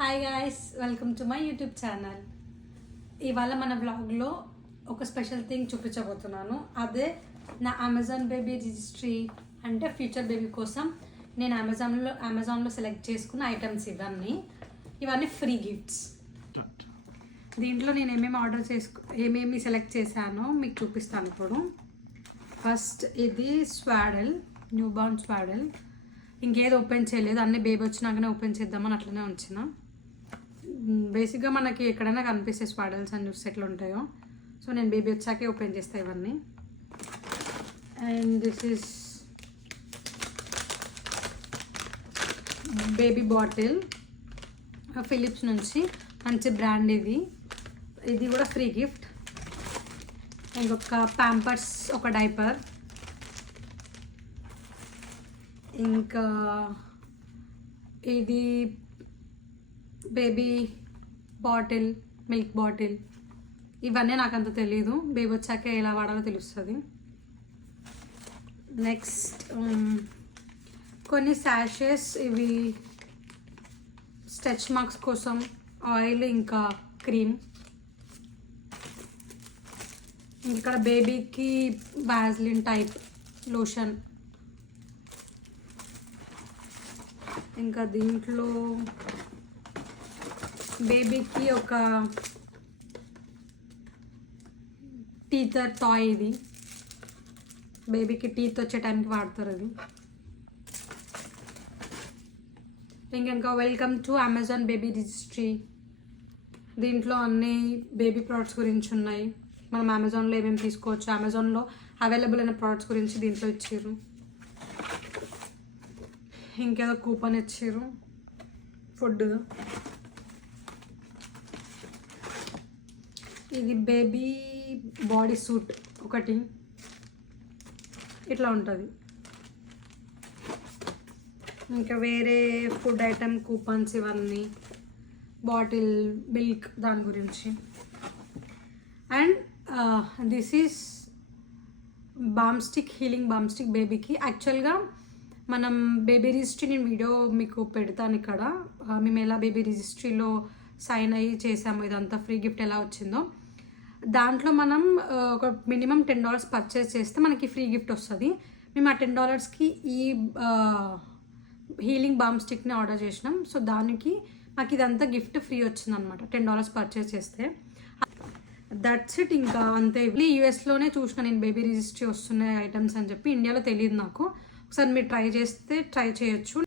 Hi guys, welcome to my YouTube channel. ఇవాళ మన వ్లాగ్లో ఒక స్పెషల్ థింగ్ చూపించబోతున్నాను. అదే నా అమెజాన్ బేబీ రిజిస్ట్రీ అంటే ఫ్యూచర్ బేబీ కోసం నేను అమెజాన్లో సెలెక్ట్ చేసుకున్న ఐటమ్స్ ఇవన్నీ ఫ్రీ గిఫ్ట్స్. దీంట్లో నేను ఏమేమి సెలెక్ట్ చేశానో మీకు చూపిస్తాను ఇప్పుడు. ఫస్ట్ ఇది స్వాడల్, న్యూ బార్న్ స్వాడల్. ఇంకేది ఓపెన్ చేయలేదు, అన్నీ బేబీ వచ్చినాకనే ఓపెన్ చేద్దామని అట్లనే ఉంచిన. బేసిక్గా మనకి ఎక్కడైనా కనిపిస్తే స్వాడల్స్ అని చూస్తే ఎట్లా ఉంటాయో, సో నేను బేబీ వచ్చాకే ఓపెన్ చేస్తాను ఇవన్నీ. And this is baby bottle, Philips నుంచి మంచి బ్రాండ్. ఇది కూడా ఫ్రీ గిఫ్ట్. ఇంకొక ప్యాంపర్స్, ఒక డైపర్, ఇంకా ఇది బేబీ బాటిల్, మిల్క్ బాటిల్. ఇవన్నీ నాకు అంత తెలీదు, బేబీ వచ్చాక ఎలా వాడాలో తెలుస్తుంది. నెక్స్ట్ కొన్ని శాషెస్, ఇవి స్ట్రెచ్ మార్క్స్ కోసం ఆయిల్, ఇంకా క్రీమ్. ఇక్కడ బేబీకి వాజ్లిన్ టైప్ లోషన్. ఇంకా దీంట్లో బేబీకి ఒక టీతర్ టాయ్. ఇది బేబీకి టీత్ వచ్చే టైంకి వాడతారు అది. ఇంకా welcome to Amazon baby registry. దీంట్లో అన్ని బేబీ ప్రోడక్ట్స్ గురించి ఉన్నాయి. మనం అమెజాన్లో ఏమేమి తీసుకోవచ్చు, అమెజాన్లో అవైలబుల్ అయిన ప్రోడక్ట్స్ గురించి దీంట్లో ఇచ్చారు. ఇంకేదో కూపన్ ఇచ్చారు ఫుడ్. ఇది బేబీ బాడీ సూట్ ఒకటి, ఇట్లా ఉంటుంది. ఇంకా వేరే ఫుడ్ ఐటమ్ కూపన్స్, ఇవన్నీ బాటిల్, మిల్క్ దాని గురించి. And this is balm stick, healing balm stick బేబీకి. యాక్చువల్గా మనం బేబీ రిజిస్ట్రీ, నేను వీడియో మీకు పెడతాను ఇక్కడ, మేము ఎలా బేబీ రిజిస్ట్రీలో సైన్ అయ్యి చేసాము, ఇదంతా ఫ్రీ గిఫ్ట్ ఎలా వచ్చిందో. దాంట్లో మనం ఒక మినిమం $10 పర్చేస్ చేస్తే మనకి ఫ్రీ గిఫ్ట్ వస్తుంది. మేము ఆ $10కి ఈ హీలింగ్ బామ్ స్టిక్ని ఆర్డర్ చేసినాం. సో దానికి మాకు ఇదంతా గిఫ్ట్ ఫ్రీ వచ్చింది అనమాట, $10 పర్చేస్ చేస్తే. That's it. ఇంకా అంతే. యూఎస్లోనే చూసిన నేను బేబీ రిజిస్ట్రీ వస్తున్నాయి ఐటమ్స్ అని చెప్పి, ఇండియాలో తెలియదు నాకు. ఒకసారి మీరు ట్రై చేస్తే ట్రై చేయొచ్చు.